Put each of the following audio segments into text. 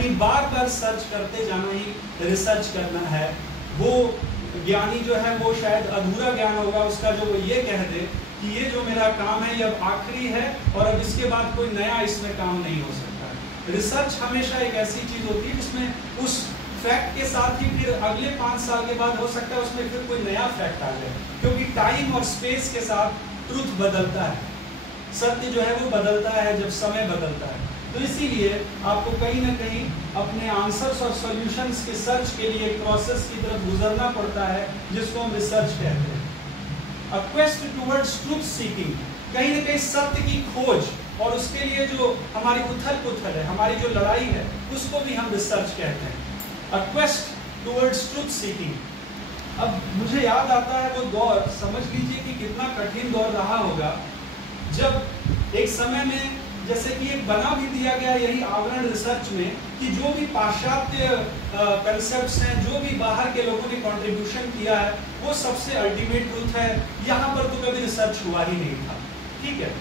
यानी बार बार सर्च करते जाना ही रिसर्च करना है। वो ज्ञानी जो है वो शायद अधूरा ज्ञान होगा उसका जो वो ये कह दे कि ये जो मेरा काम है ये अब आखिरी है और अब इसके बाद कोई नया इसमें काम नहीं हो सकता। रिसर्च हमेशा एक ऐसी चीज होती है जिसमें उस फैक्ट के साथ ही फिर अगले 5 साल के बाद हो सकता है उसमें फिर कोई नया फैक्ट आ जाए, क्योंकि टाइम और स्पेस के साथ ट्रुथ बदलता है, सत्य जो है वो बदलता है जब समय बदलता है। तो इसीलिए आपको कहीं ना कहीं अपने आंसर्स और सॉल्यूशंस के सर्च के लिए एक प्रोसेस की तरफ गुजरना पड़ता है जिसको हम रिसर्च कहते हैं। A quest towards truth seeking, कहीं ना कहीं सत्य की खोज और उसके लिए जो हमारी उथल पुथल है, हमारी जो लड़ाई है, उसको भी हम रिसर्च कहते हैं। A quest towards truth seeking। अब मुझे याद आता है वो दौर, समझ लीजिए कि कितना कठिन दौर रहा होगा जब एक समय में जैसे कि एक बना भी दिया गया यही आवरण रिसर्च में कि जो भी पाश्चात्य कंसेप्ट्स हैं, जो भी बाहर के लोगों ने कंट्रीब्यूशन किया है वो सबसे अल्टीमेट ट्रूथ है, यहाँ पर तो कभी रिसर्च हुआ ही नहीं था, ठीक है।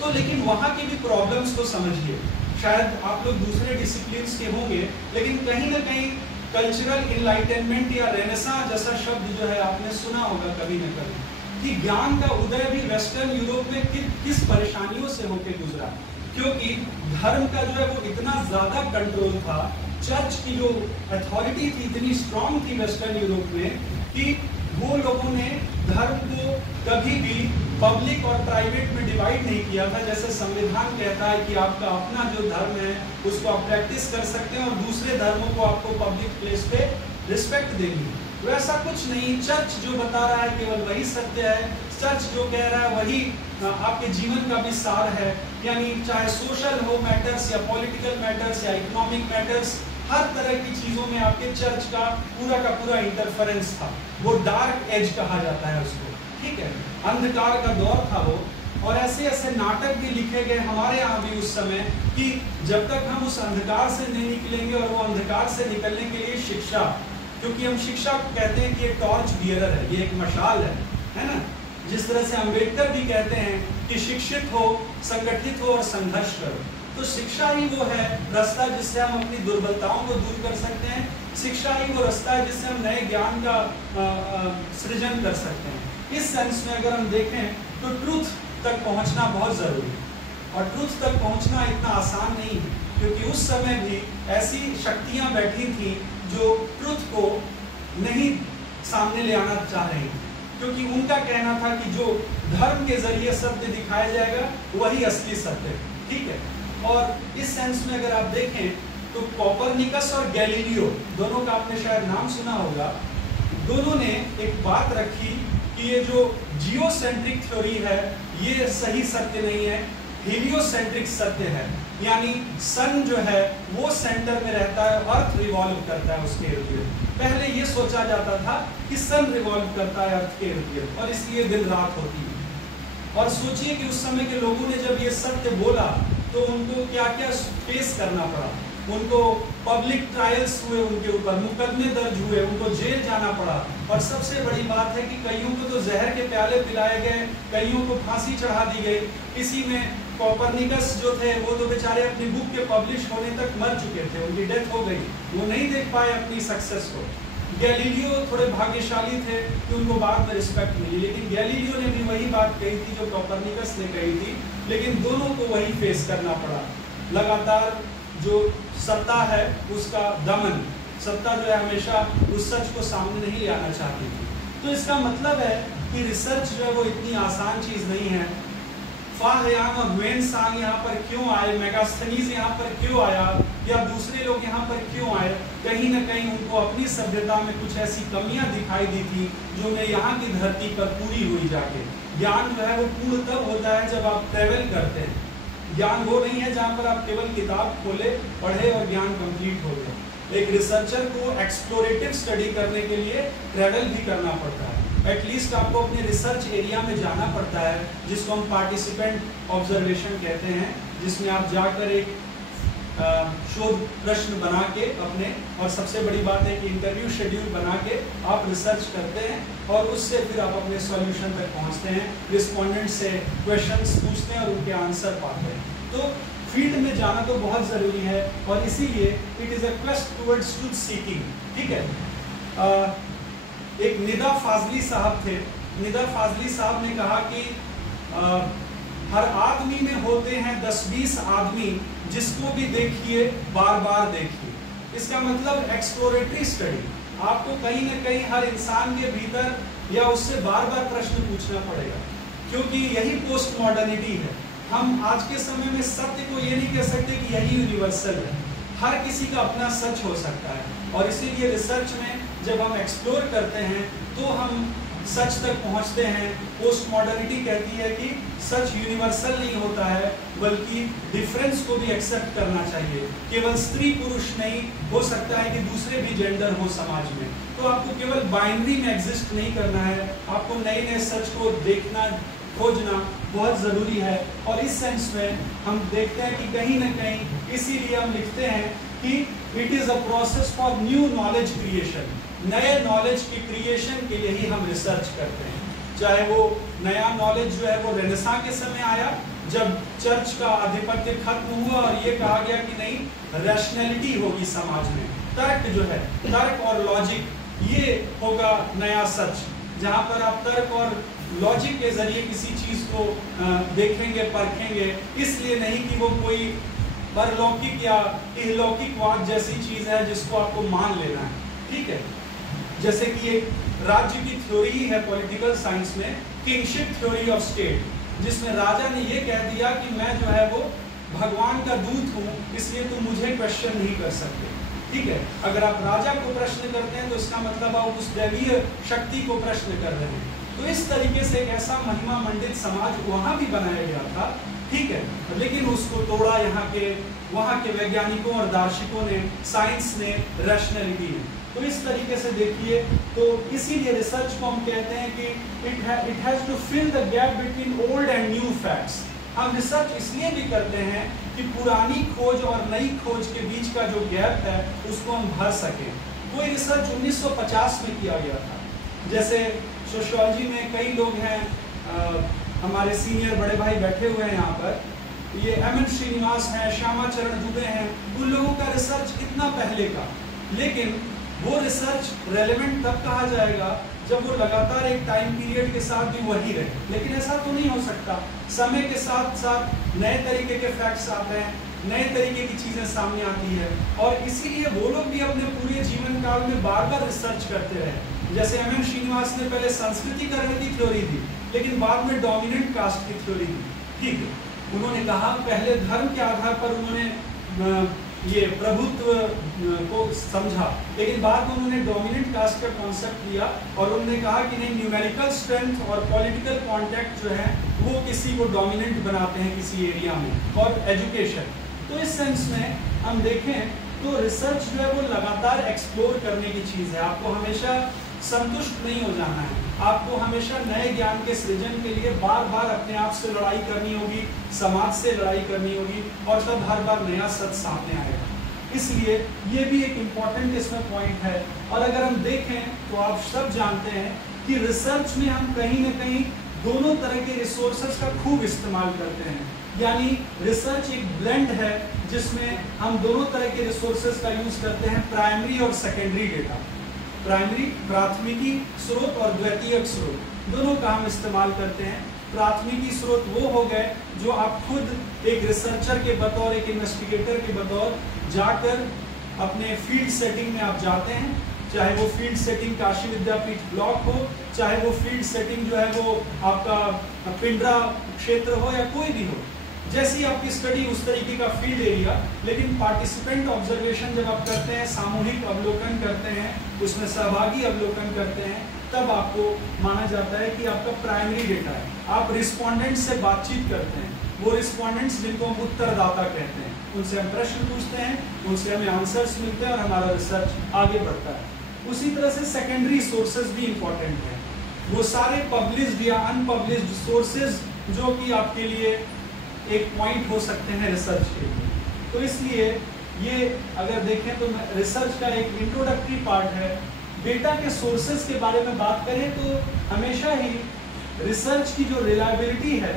तो लेकिन वहाँ की भी प्रॉब्लम्स को समझिए। शायद आप लोग दूसरे डिसिप्लिन्स के होंगे लेकिन कहीं ना कहीं कल्चरल इनलाइटनमेंट या रेनेसां जैसा शब्द जो है आपने सुना होगा कभी न कभी, कि ज्ञान का उदय भी वेस्टर्न यूरोप में किस परेशानियों से होकर गुजरा, क्योंकि धर्म का जो है वो इतना ज्यादा कंट्रोल था, चर्च की जो अथॉरिटी थी इतनी स्ट्रांग थी वेस्टर्न यूरोप में कि वो लोगों ने धर्म को कभी भी पब्लिक और प्राइवेट में डिवाइड नहीं किया था। जैसे संविधान कहता है कि आपका अपना जो धर्म है उसको आप प्रैक्टिस कर सकते हैं और दूसरे धर्मों को आपको पब्लिक प्लेस पे रिस्पेक्ट देनी, वैसा कुछ नहीं। चर्च जो बता रहा है केवल वही सत्य है, चर्च जो कह रहा है वही आपके जीवन का भी सार है। यानी चाहे सोशल हो मैटर्स या पॉलिटिकल मैटर्स या इकोनॉमिक मैटर्स, हर तरह की चीजों में आपके चर्च का पूरा इंटरफेरेंस था। वो डार्क एज कहा जाता है उसको, ठीक है, अंधकार का दौर था वो। और ऐसे ऐसे नाटक भी लिखे गए हमारे यहाँ भी उस समय कि जब तक हम उस अंधकार से नहीं निकलेंगे, और वो अंधकार से निकलने के लिए शिक्षा, क्योंकि हम शिक्षा कहते हैं कि ये टॉर्च बियरर है, ये एक मशाल है ना। जिस तरह से अम्बेडकर भी कहते हैं कि शिक्षित हो, संगठित हो और संघर्ष करो, तो शिक्षा ही वो है रास्ता जिससे हम अपनी दुर्बलताओं को दूर कर सकते हैं। शिक्षा ही वो रास्ता है जिससे हम नए ज्ञान का सृजन कर सकते हैं। इस सेंस में अगर हम देखें तो ट्रुथ तक पहुंचना बहुत जरूरी है, और ट्रुथ तक पहुंचना इतना आसान नहीं है, क्योंकि उस समय भी ऐसी शक्तियां बैठी थी जो ट्रुथ को नहीं सामने ले आना चाह रही थी, क्योंकि उनका कहना था कि जो धर्म के जरिए सत्य दिखाया जाएगा वही असली सत्य, ठीक है। और इस सेंस में अगर आप देखें तो कोपरनिकस और गैलीलियो, दोनों का आपने शायद नाम सुना होगा, दोनों ने एक बात रखी कि ये जो जियोसेंट्रिक थ्योरी है ये सही सत्य नहीं है, हीलियोसेंट्रिक सत्य है। यानी सन जो है वो सेंटर में रहता है, अर्थ रिवॉल्व करता है उसके इर्द गिर्द। पहले ये सोचा जाता था कि सन रिवॉल्व करता है अर्थ के इर्द गिर्द और इसलिए दिन रात होती है। और सोचिए कि उस समय के लोगों ने जब ये सत्य बोला तो उनको क्या क्या फेस करना पड़ा। उनको पब्लिक ट्रायल्स हुए, उनके ऊपर मुकदमे दर्ज हुए, उनको जेल जाना पड़ा, और सबसे बड़ी बात है कि कईयों को तो जहर के प्याले पिलाए गए, कईयों को फांसी चढ़ा दी गई। किसी में कोपरनिकस जो थे वो तो बेचारे अपनी बुक के पब्लिश होने तक मर चुके थे, उनकी डेथ हो गई, वो नहीं देख पाए अपनी सक्सेस को। गैलीलियो थोड़े भाग्यशाली थे कि उनको बाद में रिस्पेक्ट मिली, लेकिन गैलीलियो ने भी वही बात कही थी जो कोपरनिकस ने कही थी, लेकिन दोनों को वही फेस करना पड़ा। लगातार जो सत्ता है उसका दमन, सत्ता जो है हमेशा उस सच को सामने नहीं ले आना चाहती थी। तो इसका मतलब है कि रिसर्च जो है वो इतनी आसान चीज नहीं है। फाहयान और हुएनसांग यहाँ पर क्यों आए, मेगास्थनीज यहाँ पर क्यों आया, या दूसरे लोग यहाँ पर क्यों आए, कहीं ना कहीं उनको अपनी सभ्यता में कुछ ऐसी कमियां दिखाई दी थी जो उन्हें यहाँ की धरती पर पूरी हुई जाके। ज्ञान जो है वो पूर्ण तब होता है जब आप ट्रेवल करते हैं। ज्ञान वो नहीं है जहाँ पर आप केवल किताब खोले, पढ़े और ज्ञान कंप्लीट हो गया। एक रिसर्चर को एक्सप्लोरेटिव स्टडी करने के लिए ट्रेवल भी करना पड़ता है। एटलीस्ट आपको अपने रिसर्च एरिया में जाना पड़ता है, जिसको हम पार्टिसिपेंट ऑब्जर्वेशन कहते हैं, जिसमें आप जाकर एक शोध प्रश्न बना के अपने, और सबसे बड़ी बात है कि इंटरव्यू शेड्यूल बना के आप रिसर्च करते हैं और उससे फिर आप अपने सॉल्यूशन तक पहुंचते हैं, रिस्पोंडेंट से क्वेश्चंस पूछते हैं और उनके आंसर पाते हैं। तो फील्ड में जाना तो बहुत ज़रूरी है, और इसीलिए it is a quest towards truth seeking. ठीक है, एक निदा फाजली साहब थे। निदा फाजली साहब ने कहा कि हर आदमी में होते हैं 10-20 आदमी, जिसको भी देखिए बार बार देखिए। इसका मतलब एक्सप्लोरेटरी स्टडी, आपको कहीं ना कहीं हर इंसान के भीतर या उससे बार बार प्रश्न पूछना पड़ेगा, क्योंकि यही पोस्ट मॉडर्निटी है। हम आज के समय में सत्य को ये नहीं कह सकते कि यही यूनिवर्सल है, हर किसी का अपना सच हो सकता है, और इसीलिए रिसर्च में जब हम एक्सप्लोर करते हैं तो हम सच तक पहुंचते हैं। पोस्ट मॉडर्निटी कहती है कि सच यूनिवर्सल नहीं होता है, बल्कि डिफरेंस को भी एक्सेप्ट करना चाहिए। केवल स्त्री पुरुष नहीं, हो सकता है कि दूसरे भी जेंडर हो समाज में। तो आपको केवल बाइनरी में एग्जिस्ट नहीं करना है, आपको नए नए सच को देखना, खोजना बहुत ज़रूरी है। और इस सेंस में हम देखते हैं कि कहीं ना कहीं इसीलिए हम लिखते हैं कि it is a process for new knowledge creation. नए नॉलेज के क्रिएशन के लिए ही हम रिसर्च करते हैं। चाहे वो नया नॉलेज जो है वो रेनेसां के समय आया, जब चर्च का आधिपत्य खत्म हुआ और ये कहा गया कि नहीं, रैशनैलिटी होगी समाज में, तर्क जो है, तर्क और लॉजिक, ये होगा नया सच, जहाँ पर आप तर्क और लॉजिक के जरिए किसी चीज को देखेंगे, परखेंगे, इसलिए नहीं कि वो कोई परलौकिक या इहलौकिकवाद जैसी चीज है जिसको आपको मान लेना है। ठीक है, जैसे कि एक राज्य की थ्योरी ही है पॉलिटिकल साइंस में, किंगशिप थ्योरी ऑफ स्टेट, जिसमें राजा ने ये कह दिया कि मैं जो है वो भगवान का दूत हूँ, इसलिए तुम मुझे क्वेश्चन नहीं कर सकते। ठीक है, अगर आप राजा को प्रश्न करते हैं तो इसका मतलब आप उस दैवीय शक्ति को प्रश्न कर रहे हैं। तो इस तरीके से एक ऐसा महिमा मंडित समाज वहाँ भी बनाया गया था। ठीक है, लेकिन उसको तोड़ा यहाँ के, वहाँ के वैज्ञानिकों और दार्शनिकों ने, साइंस ने, रैशनैलिटी ने। तो इस तरीके से देखिए, तो इसीलिए रिसर्च को हम कहते हैं कि it has to fill the gap between old and new facts. हम रिसर्च इसलिए भी करते हैं कि पुरानी खोज और नई खोज के बीच का जो गैप है उसको हम भर सकें। कोई रिसर्च 1950 में किया गया था, जैसे सोशियोलॉजी में कई लोग हैं, हमारे सीनियर बड़े भाई बैठे हुए हैं यहाँ पर, ये M.N. श्रीनिवास हैं, श्यामाचरण दुबे हैं, उन लोगों का रिसर्च कितना पहले का, लेकिन वो रिसर्च रेलेवेंट तब कहा जाएगा जब वो लगातार एक टाइम पीरियड के साथ भी वही रहे। लेकिन ऐसा तो नहीं हो सकता, समय के साथ साथ नए तरीके के फैक्ट्स आते हैं, नए तरीके की चीज़ें सामने आती है, और इसीलिए वो लोग भी अपने पूरे जीवन काल में बार बार रिसर्च करते रहे। जैसे M.N. श्रीनिवास ने पहले संस्कृतिकरण की थ्योरी दी, लेकिन बाद में डोमिनेंट कास्ट की थ्योरी दी। ठीक है, उन्होंने कहा पहले धर्म के आधार पर उन्होंने ये प्रभुत्व को समझा, लेकिन बाद में उन्होंने डोमिनेंट कास्ट का कॉन्सेप्ट लिया और उन्होंने कहा कि नहीं, न्यूमेरिकल स्ट्रेंथ और पॉलिटिकल कॉन्टैक्ट जो है वो किसी को डोमिनेंट बनाते हैं किसी एरिया में, और एजुकेशन। तो इस सेंस में हम देखें तो रिसर्च जो है वो लगातार एक्सप्लोर करने की चीज़ है। आपको हमेशा संतुष्ट नहीं हो जाना है, आपको हमेशा नए ज्ञान के सृजन के लिए बार बार अपने आप से लड़ाई करनी होगी, समाज से लड़ाई करनी होगी, और तब हर बार नया सच सामने आएगा। इसलिए ये भी एक इम्पॉर्टेंट इसमें पॉइंट है। और अगर हम देखें तो आप सब जानते हैं कि रिसर्च में हम कहीं ना कहीं दोनों तरह के रिसोर्सेज का खूब इस्तेमाल करते हैं, यानी रिसर्च एक ब्लेंड है जिसमें हम दोनों तरह के रिसोर्सेज का यूज करते हैं, प्राइमरी और सेकेंडरी डेटा। प्राइमरी प्राथमिकी स्रोत और द्वितीयक स्रोत दोनों का हम इस्तेमाल करते हैं। प्राथमिकी स्रोत वो हो गए जो आप खुद एक रिसर्चर के बतौर, एक इन्वेस्टिगेटर के बतौर जाकर अपने फील्ड सेटिंग में आप जाते हैं, चाहे वो फील्ड सेटिंग काशी विद्यापीठ ब्लॉक हो, चाहे वो फील्ड सेटिंग जो है वो आपका पिंडरा क्षेत्र हो या कोई भी हो, जैसी आपकी स्टडी उस तरीके का फील्ड एरिया। लेकिन पार्टिसिपेंट ऑब्जर्वेशन जब आप करते हैं, सामूहिक अवलोकन करते हैं, उसमें सहभागी अवलोकन करते हैं, तब आपको माना जाता है कि आपका प्राइमरी डेटा है। आप रिस्पोंडेंट से बातचीत करते हैं, वो रिस्पोंडेंट्स जिनको हम उत्तरदाता कहते हैं, उनसे हम प्रश्न पूछते हैं, उनसे हमें आंसर्स मिलते हैं और हमारा रिसर्च आगे बढ़ता है। उसी तरह से सेकेंडरी सोर्सेज भी इंपॉर्टेंट है, वो सारे पब्लिश्ड या अनपब्लिश्ड सोर्सेज जो कि आपके लिए एक पॉइंट हो सकते हैं रिसर्च के लिए। तो इसलिए ये अगर देखें तो रिसर्च का एक इंट्रोडक्टरी पार्ट है। डेटा के सोर्सेज के बारे में बात करें तो हमेशा ही रिसर्च की जो रिलायबिलिटी है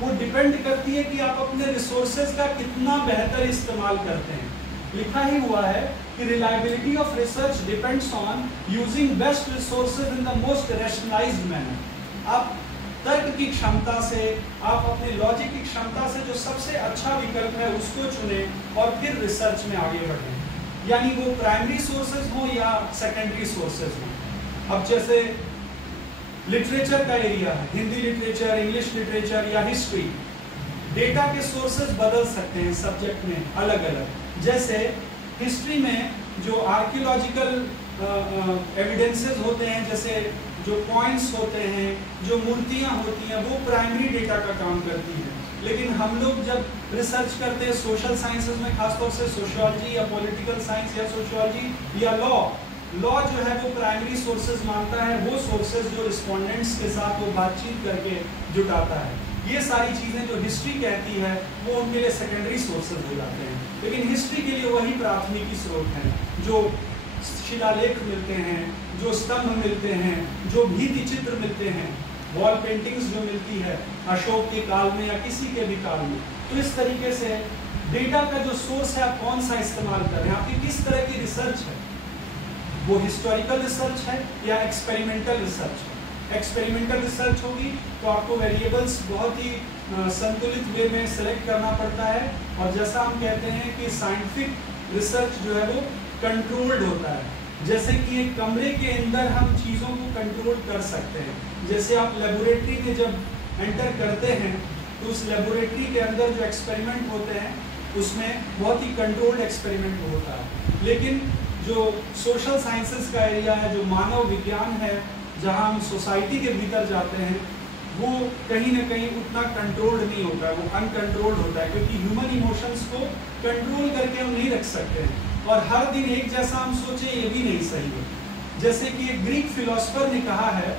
वो डिपेंड करती है कि आप अपने रिसोर्सेज का कितना बेहतर इस्तेमाल करते हैं। लिखा ही हुआ है कि reliability of research depends on using best resources in the most rationalised manner. आप तर्क की क्षमता से, आप अपने लॉजिक की क्षमता से जो सबसे अच्छा विकल्प है उसको चुने और फिर रिसर्च में आगे बढ़ें, यानी वो प्राइमरी सोर्सेज हो या सेकेंडरी सोर्सेज हो। अब जैसे लिटरेचर का एरिया है, हिंदी लिटरेचर, इंग्लिश लिटरेचर या हिस्ट्री, डेटा के सोर्सेज बदल सकते हैं सब्जेक्ट में अलग अलग। जैसे हिस्ट्री में जो आर्कियोलॉजिकल एविडेंसेस होते हैं, जैसे जो पॉइंट्स होते हैं, जो मूर्तियां होती हैं, वो प्राइमरी डेटा का काम करती है। लेकिन हम लोग जब रिसर्च करते हैं सोशल साइंसेज में, खासतौर से सोशियोलॉजी या पॉलिटिकल साइंस या सोशियोलॉजी या लॉ जो है वो प्राइमरी सोर्सेज मानता है, वो सोर्सेज जो रिस्पोंडेंट्स के साथ वो बातचीत करके जुटाता है। ये सारी चीज़ें जो हिस्ट्री कहती है वो उनके लिए सेकेंडरी सोर्सेज हो जाते हैं। लेकिन हिस्ट्री के लिए वही प्राथमिकी स्रोत हैं, जो शिलालेख मिलते हैं, जो स्तंभ मिलते हैं, जो भित्ति चित्र मिलते हैं, वॉल पेंटिंग्स जो मिलती है अशोक के काल में या किसी के भी काल में। तो इस तरीके से डेटा का जो सोर्स है आप कौन सा इस्तेमाल कर रहे हैं, आपकी किस तरह की रिसर्च है, वो हिस्टोरिकल रिसर्च है या एक्सपेरिमेंटल रिसर्च है। एक्सपेरिमेंटल रिसर्च होगी तो आपको वेरिएबल्स बहुत ही संतुलित वे में सेलेक्ट करना पड़ता है, और जैसा हम कहते हैं कि साइंटिफिक रिसर्च जो है वो कंट्रोल्ड होता है। जैसे कि एक कमरे के अंदर हम चीज़ों को कंट्रोल कर सकते हैं। जैसे आप लेबोरेटरी में जब एंटर करते हैं तो उस लेबोरेटरी के अंदर जो एक्सपेरिमेंट होते हैं उसमें बहुत ही कंट्रोल्ड एक्सपेरिमेंट होता है। लेकिन जो सोशल साइंसेस का एरिया है, जो मानव विज्ञान है, जहाँ हम सोसाइटी के भीतर जाते हैं, वो कहीं ना कहीं उतना कंट्रोल्ड नहीं होता है, वो अनकंट्रोल्ड होता है, क्योंकि ह्यूमन इमोशंस को कंट्रोल करके हम नहीं रख सकते हैं। और हर दिन एक जैसा हम सोचें ये भी नहीं सही है। जैसे कि एक ग्रीक फिलोसफर ने कहा है